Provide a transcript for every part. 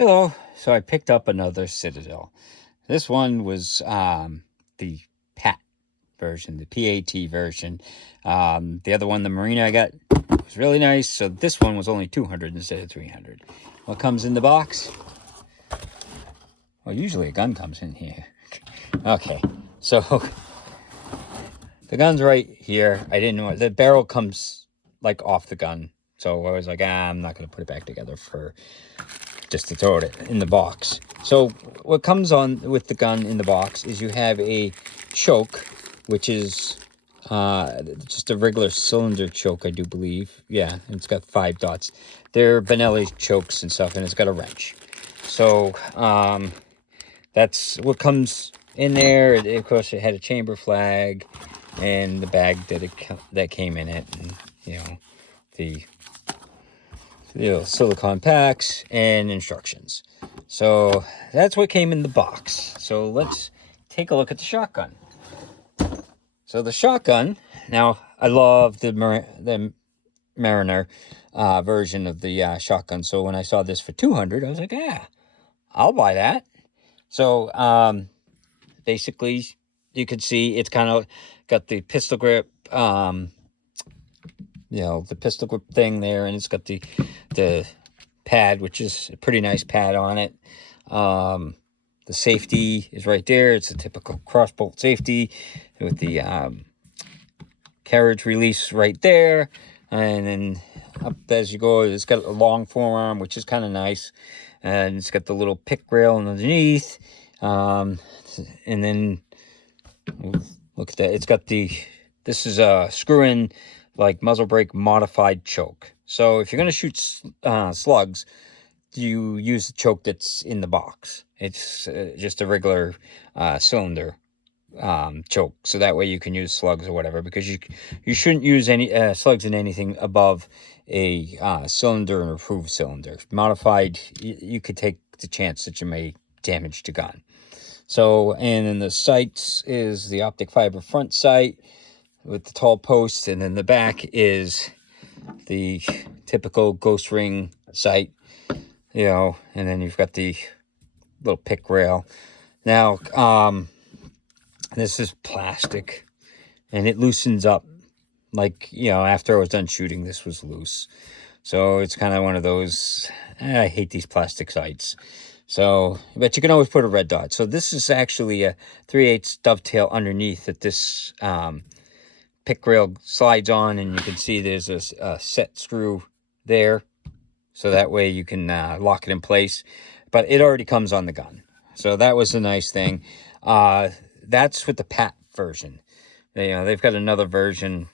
Hello. So I picked up another Citadel. This one was the PAT version, the PAT version. The other one, the Marina I got, was really nice. So this one was only 200 instead of 300. What comes in the box? Well, usually a gun comes in here. Okay, so the gun's right here. I didn't know the barrel comes like off the gun. So I was like, I'm not going to put it back together for just to throw it in the box. So what comes on with the gun in the box is you have a choke, which is just a regular cylinder choke, I do believe. Yeah, it's got 5 dots. They're Benelli chokes and stuff, and it's got a wrench. So that's what comes in there. Of course, it had a chamber flag and the bag that came in it, and the silicone packs and instructions. So that's what came in the box. So let's take a look at the shotgun. So the shotgun, now I love the Mariner version of the shotgun. So when I saw this for 200, I was like, I'll buy that. So basically, you could see it's kind of got the pistol grip, the pistol grip thing there, and it's got the pad, which is a pretty nice pad on it. The safety is right there. It's a typical crossbolt safety with the carriage release right there, and then up as you go, it's got a long forearm, which is kind of nice, and it's got the little pick rail underneath, and then look at that. It's got this is a screw-in like muzzle brake modified choke. So if you're going to shoot slugs, you use the choke that's in the box. It's just a regular cylinder choke. So that way you can use slugs or whatever, because you shouldn't use any slugs in anything above a cylinder, an approved cylinder. Modified, you could take the chance that you may damage the gun. So, and then the sights is the optic fiber front sight with the tall post, and then the back is the typical ghost ring sight, and then you've got the little pick rail. Now, this is plastic, and it loosens up. Like, after I was done shooting, this was loose. So it's kind of one of those, I hate these plastic sights. So, but you can always put a red dot. So this is actually a 3/8 dovetail underneath that this pick rail slides on, and you can see there's a set screw there. So that way you can lock it in place. But it already comes on the gun. So that was a nice thing. That's with the PAT version. They've got another version,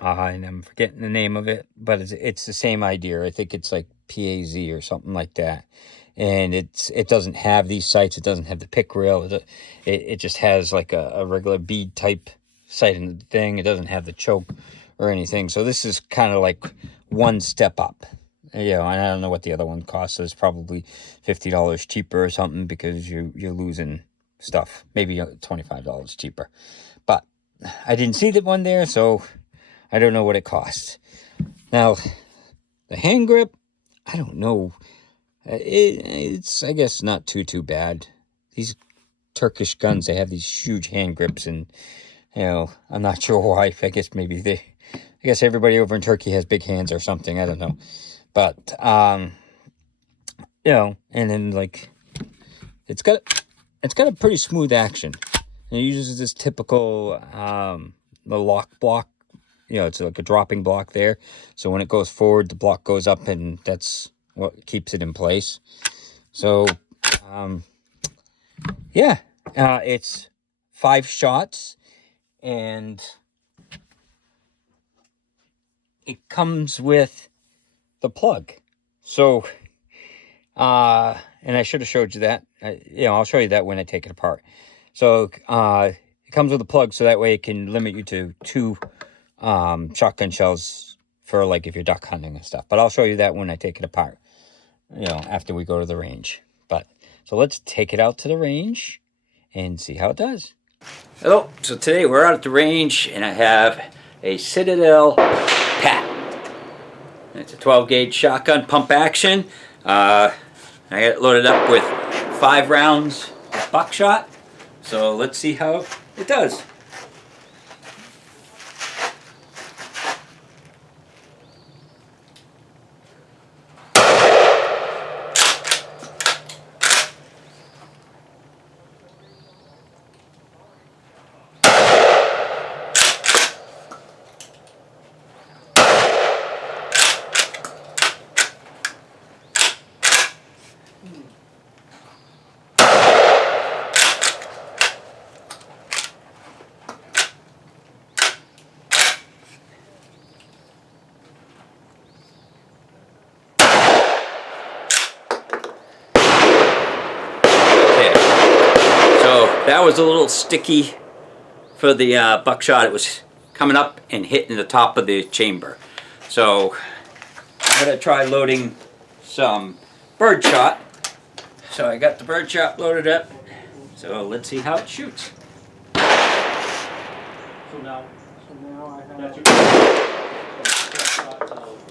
and I'm forgetting the name of it, but it's the same idea. I think it's like PAZ or something like that. And it doesn't have these sights. It doesn't have the pick rail. It just has like a regular bead type sight in the thing. It doesn't have the choke or anything. So this is kind of like one step up. And I don't know what the other one costs. So it's probably $50 cheaper or something, because you're losing stuff. Maybe $25 cheaper. But I didn't see that one there, so I don't know what it costs. Now, the hand grip, I don't know. It's, I guess, not too bad. These Turkish guns, they have these huge hand grips, and I'm not sure why. I guess everybody over in Turkey has big hands or something. I don't know. But and then like it's got a pretty smooth action. And it uses this typical the lock block. It's like a dropping block there. So when it goes forward, the block goes up, and that's what keeps it in place. So it's 5 shots, and it comes with the plug. So and I should have showed you that. I'll show you that when I take it apart. So it comes with a plug, so that way it can limit you to 2 shotgun shells for, like, if you're duck hunting and stuff. But I'll show you that when I take it apart, after we go to the range. But so let's take it out to the range and see how it does. Hello. So today we're out at the range, and I have a Citadel PAT. It's a 12 gauge shotgun, pump action. I got it loaded up with 5 rounds of buckshot. So let's see how it does. That was a little sticky for the buckshot. It was coming up and hitting the top of the chamber. So I'm going to try loading some birdshot. So I got the birdshot loaded up. So let's see how it shoots. So now I have that's your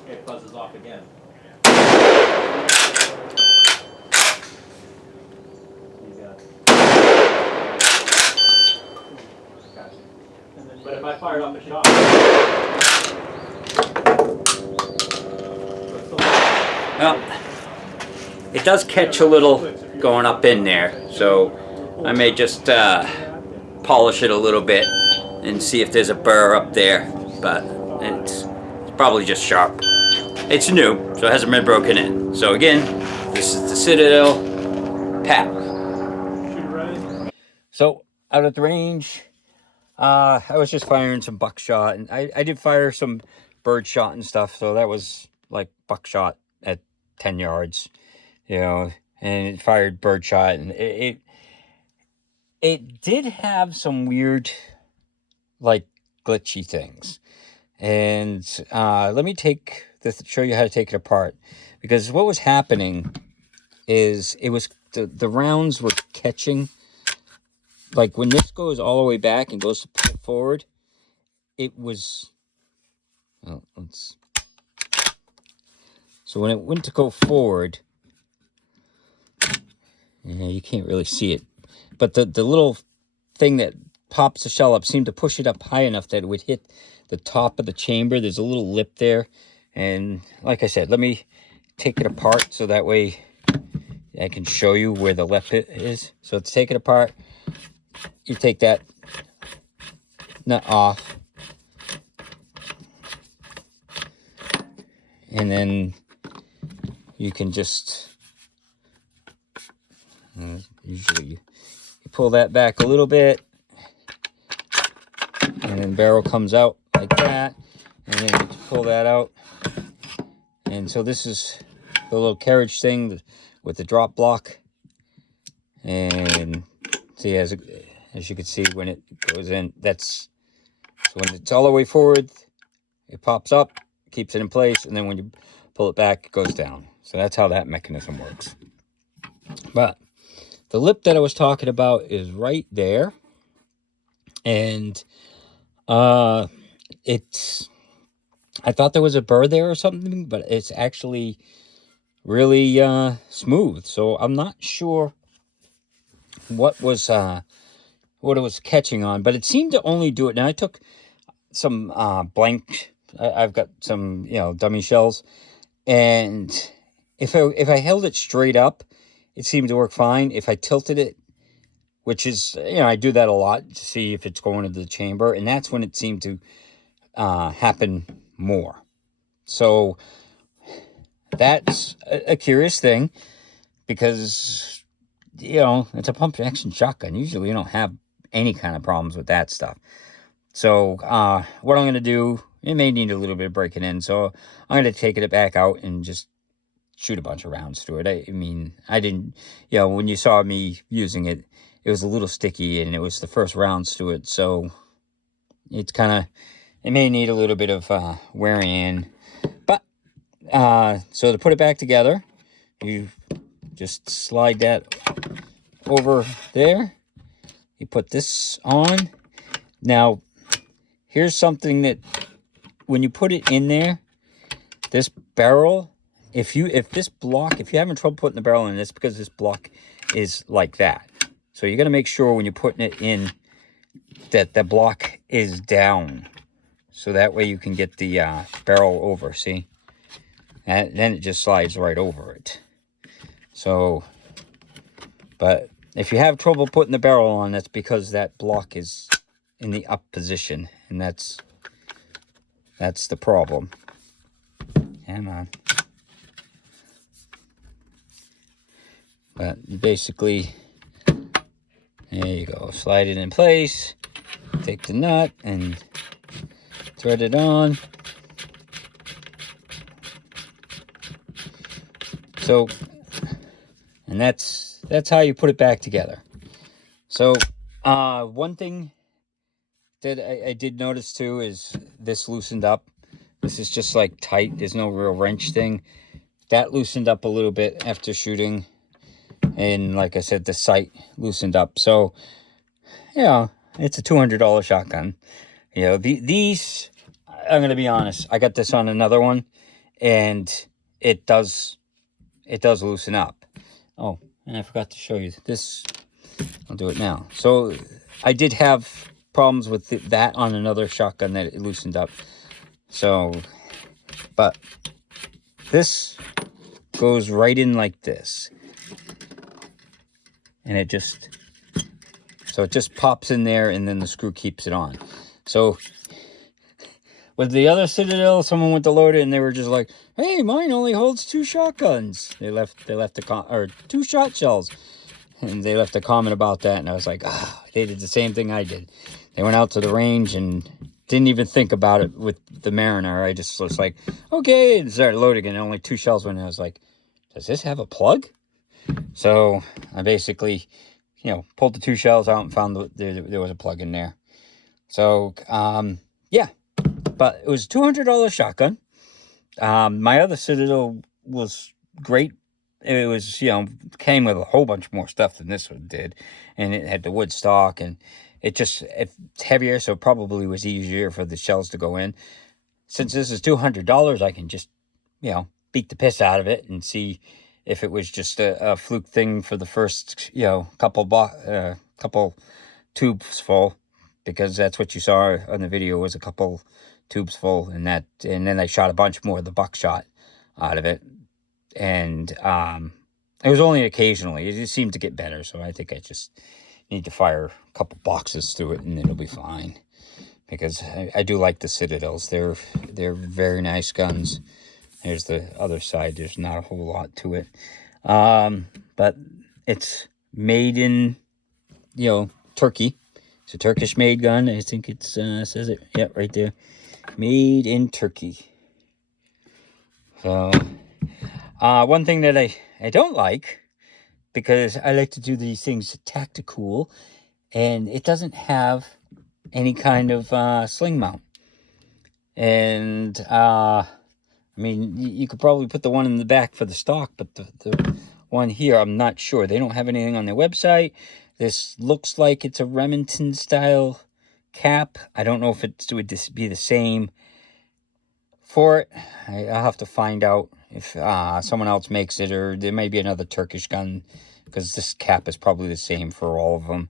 it buzzes off again. But if I fired off a shot, well, it does catch a little going up in there, so I may just polish it a little bit and see if there's a burr up there, but it's probably just sharp. It's new, so it hasn't been broken in. So again, this is the Citadel PAT. So out at the range, I was just firing some buckshot, and I did fire some birdshot and stuff, so that was like buckshot at 10 yards, you know, and it fired birdshot, and it did have some weird, like, glitchy things. And let me show you how to take it apart, because what was happening is it was the rounds were catching. Like when this goes all the way back and goes to pull forward, it was, well, so when it went to go forward, yeah, you can't really see it, but the little thing that pops the shell up seemed to push it up high enough that it would hit the top of the chamber. There's a little lip there, and like I said, let me take it apart so that way I can show you where the lip is. So to take it apart, you take that nut off, and then you can just usually you pull that back a little bit, and then barrel comes out like that, and then you pull that out. And so this is the little carriage thing with the drop block, and see, as you can see, when it goes in, so when it's all the way forward, it pops up, keeps it in place, and then when you pull it back, it goes down. So that's how that mechanism works. But the lip that I was talking about is right there, and I thought there was a burr there or something, but it's actually really smooth. So I'm not sure what it was catching on, but it seemed to only do it. Now I took some blank. I've got some, dummy shells, and if I held it straight up, it seemed to work fine. If I tilted it, which is, I do that a lot to see if it's going into the chamber, and that's when it seemed to happen more. So that's a curious thing, because it's a pump action shotgun. Usually you don't have any kind of problems with that stuff. So what I'm going to do, it may need a little bit of breaking in, so I'm going to take it back out and just shoot a bunch of rounds through it. I mean, I didn't, when you saw me using it, it was a little sticky, and it was the first rounds to it, so it's it may need a little bit of wearing in. But so to put it back together, you just slide that over there. You put this on. Now, here's something that when you put it in there, this barrel if you having trouble putting the barrel in, it's because this block is like that. So you got to make sure when you're putting it in that the block is down, so that way you can get the barrel over. See, and then it just slides right over it. So, but if you have trouble putting the barrel on, that's because that block is in the up position, and that's the problem. Come on. But basically, there you go. Slide it in place. Take the nut and thread it on. So, and that's how you put it back together. So, one thing that I did notice too is this loosened up. This is just like tight. There's no real wrench thing. That loosened up a little bit after shooting. And like I said, the sight loosened up. So, you know, it's a $200 shotgun. You know, these, I'm going to be honest, I got this on another one, and it does loosen up. Oh, and I forgot to show you this. I'll do it now. So I did have problems with that on another shotgun that it loosened up. So, but this goes right in like this. And it just pops in there, and then the screw keeps it on. So with the other Citadel, someone went to load it, and they were just like, "Hey, mine only holds 2 shotguns." They left or 2 shot shells, and they left a comment about that. And I was like, they did the same thing I did. They went out to the range and didn't even think about it with the Mariner. I just was like, okay, and started loading, and only 2 shells went in. I was like, does this have a plug? So I basically, you know, pulled the 2 shells out and found there was a plug in there. So, yeah, but it was a $200 shotgun. My other Citadel was great. It was, you know, came with a whole bunch more stuff than this one did. And it had the wood stock, and it's heavier, so it probably was easier for the shells to go in. Since this is $200, I can just, you know, beat the piss out of it and see if it was just a fluke thing for the first, you know, couple tubes full, because that's what you saw on the video, was a couple tubes full, and then I shot a bunch more of the buckshot out of it, and it was only occasionally. It just seemed to get better, so I think I just need to fire a couple boxes through it, and it'll be fine, because I do like the Citadels. They're very nice guns. Here's the other side. There's not a whole lot to it. But it's made in, you know, Turkey. It's a Turkish-made gun. I think it says it. Yep, right there. Made in Turkey. So, one thing that I don't like, because I like to do these things tactical, and it doesn't have any kind of sling mount. And, I mean, you could probably put the one in the back for the stock, but the one here, I'm not sure. They don't have anything on their website. This looks like it's a Remington style cap. I don't know if it would be the same for it. I'll have to find out if someone else makes it, or there may be another Turkish gun, because this cap is probably the same for all of them.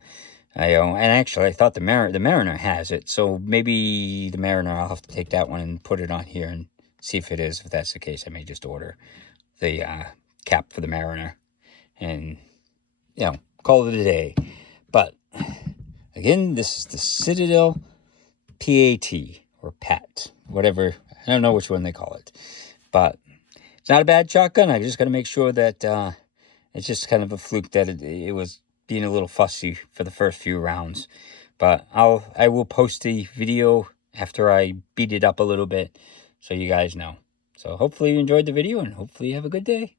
And actually, I thought the Mariner has it, so maybe the Mariner, I'll have to take that one and put it on here and see if it is. If that's the case, I may just order the cap for the Mariner and, you know, call it a day. But again, this is the Citadel PAT or PAT, whatever. I don't know which one they call it, but it's not a bad shotgun. I just got to make sure that it's just kind of a fluke that it was being a little fussy for the first few rounds. But I will post the video after I beat it up a little bit, so you guys know. So hopefully you enjoyed the video, and hopefully you have a good day.